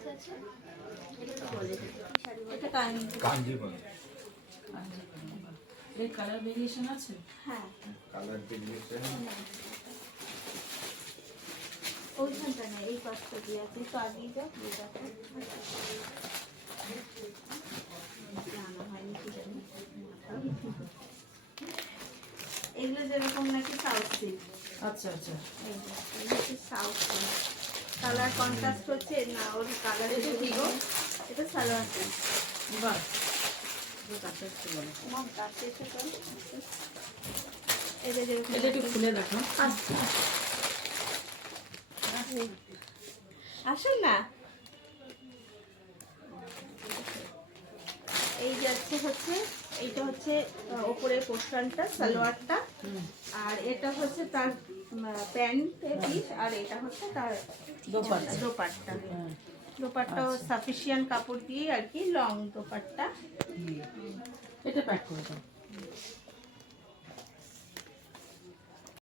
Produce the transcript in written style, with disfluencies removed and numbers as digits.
কাজ আছে, এটা তো বলে শাড়ি বলে। এটা কাঞ্জিবরম। এই কালার ভেরিয়েশন আছে? হ্যাঁ কালার ভেরিয়েশন ওইখানটা না, এই পাশটা দিয়ে আছে, তো আগিয়ে যাও, দিয়ে দেখো। জানা হয়নি কি জানি। এগুলো যেরকম নাকি সাউথ সিল্ক, আচ্ছা আচ্ছা। সাউথ সিল্ক কালার কন্ট্রাস্ট হচ্ছে না, ওর কালার এটা কি গো? এটা সালোয়ার সিল্ক। বাহ, কাছে একটু বলো। আমার কাছে এসে করো। এটা যেরকম এটা একটু খুলে দেখো। আসুন না, এই যাচ্ছে হচ্ছে, এইটা হচ্ছে ওপরের পোর্শনটা সালোয়ারটা, আর এটা হচ্ছে তার প্যান্ট পিস, আর এটা হচ্ছে তার দোপাট্টা। দোপাট্টা। হ্যাঁ। দোপাট্টাও সাফিসিয়েন্ট কাপড় দিয়ে আর কি, লং দোপাট্টা। এটা প্যাক করে দাও।